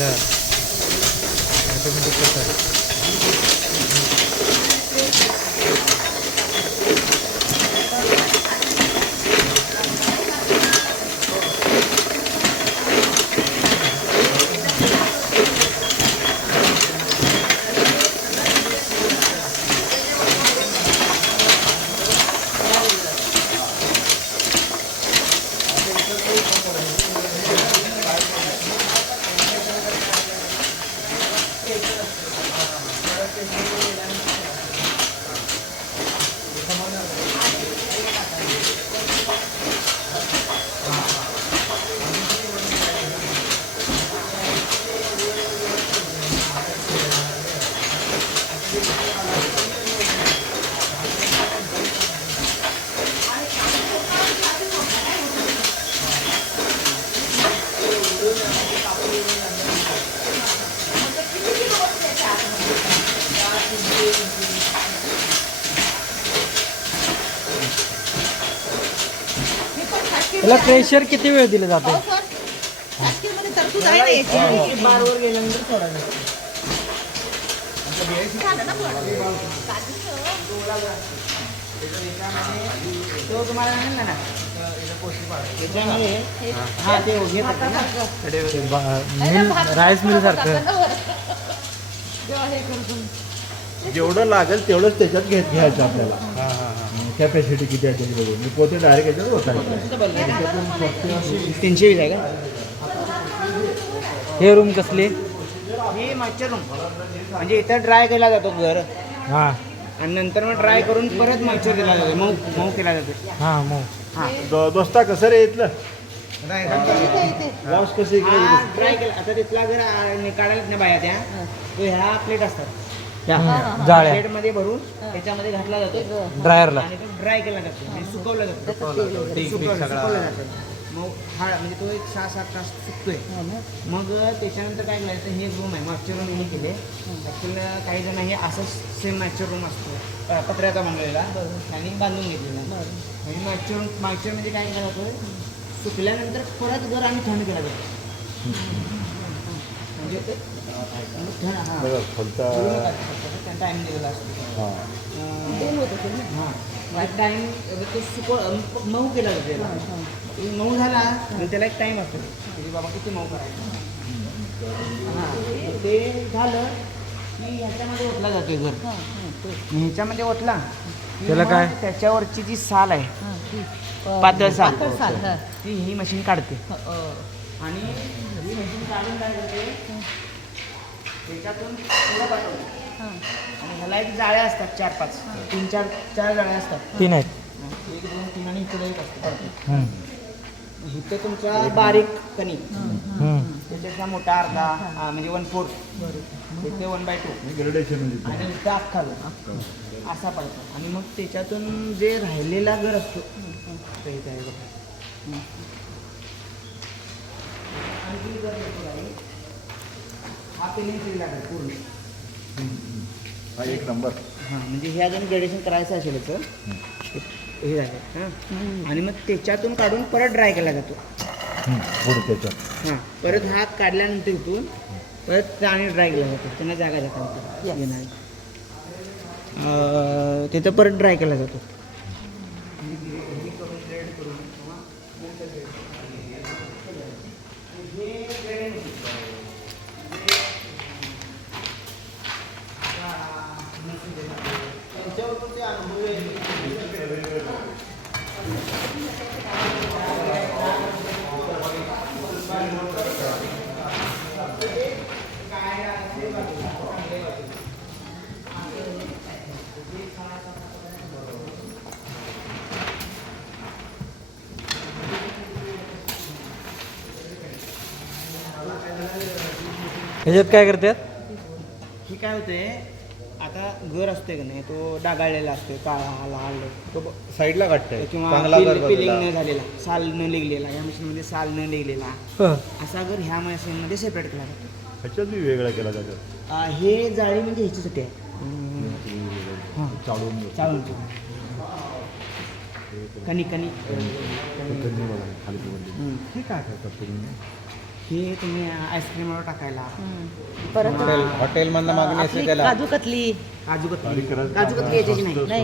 बर ऑटोमॅटिक कसं आहे त्याला प्रेशर किती वेळ दिलं जाते शासकीयमध्ये तरतूद आहे ना याची. बारवर गेल्यानंतर सोडायला झालं ना पण. तो तुम्हाला म्हणला ना त्याच्यामध्ये हा ते घेतात ना. राईस मिल सारखं जेव्हा हे करून जेवढं लागेल तेवढंच त्याच्यात घ्यायचं आपल्याला कॅपॅसिटी किती आहे त्याची बघून मी पोते डायरेक्ट याच्यात होता 320 आहे का हे रूम कसली हे मच्छर रूम म्हणजे इथं ड्राय केला जातो घर हां आणि नंतर मग ड्राय करून परत मच्छर दिला जातो मऊ मऊ केला जातो. हां मग हां दोस्ता कसं रे इथलं इथे इथे वॉश कसं इकडे ड्राय केला आता तिथला जर काढायला ना बाया त्या तो ह्या प्लेट असतात त्या जाळ्या प्लेटमध्ये भरून त्याच्यामध्ये घातला जातो ड्रायरला आणि तो ड्राय केला जातो म्हणजे सुकवला जातो सुकवलं जातं मग हा म्हणजे तो एक 6-7 तास सुकतोय. मग त्याच्यानंतर काय करायचं हे रूम आहे मॅच्युअर रूम हे केले ॲक्च्युअली काही जण हे असंच सेम मॅच्युअर रूम असतो पत्र्याचा बनवलेला आणि बांधून घेतलेला म्हणजे मॅच्युअर म्हणजे काय केलं जातं सुकल्यानंतर परत घर आम्ही थंड केला जातो म्हणजे ते बघा खोलता टाईम दिलेला असतो दोन होत असेल ना. हां टाईम तो मऊ केला जातो त्याला. मऊ झाला तर त्याला एक टाईम असतो की बाबा किती मऊ करायचं हां ते झालं की ह्याच्यामध्ये ओतला जातो घर ह्याच्यामध्ये ओतला की त्याला मग काय? त्याच्यावरची जी साल आहे हां, ती, पातळ साल पातळ साल, हां. ती ही मशीन काढते हो. आणि ही मशीन काढून काय करते त्याच्यातून पुढं पाठवते हां. आणि ह्याला एक जाळ्या असतात 4-5 3-4 जाळ्या असतात 3 आहेत 1 2 3 आणि इकडे एक असतो हम्म. इथे तुमचा बारीक कणिक हम्म. त्याच्याचा मोठा अर्धा म्हणजे 1/4 इथे 1/2 ग्रेडेशन म्हणजे आणि इथं अख्खा घर असा पडतो आणि मग त्याच्यातून जे राहिलेला घर असतो तो इथे आहे बघा आणखी जर येतो आहे, हा पेलिंग केलेला आहे पूर्ण हा एक नंबर हां म्हणजे हे अजून ग्रेडेशन करायचं असेल याचं हे झालं हां आणि मग त्याच्यातून काढून परत ड्राय केला जातो पुढे त्याच्यात हां परत हा काढल्यानंतर इथून परत आणि ड्राय केला जातो त्यांना जागा जातात येणार तिथं परत ड्राय केला जातो ह्याच्यात काय करतात ही काय होते आता घर असते का नाही तो डागाळलेला असतो काळा लाल तो साईडला काढताय किंवा चांगला घर पिलिंग बदलला. न झालेला साल न निघलेला या मशीनमध्ये साल न निघलेला हं. असा घर ह्या मशीनमध्ये सेपरेट केला जातो ह्याच्यात बी वेगळा केला जातो हे जाळी म्हणजे ह्याच्यासाठी आहे चालून चालून कणी कणी खाली हम्म. हे काय करतात तुम्ही हे तुम्ही आईस्क्रीमवर टाकायला परत हॉटेलमधनं मागणी आपली असेल त्याला काजू कतली काजू बारीक कतली करायचं काजू कतली यायची की नाही नाही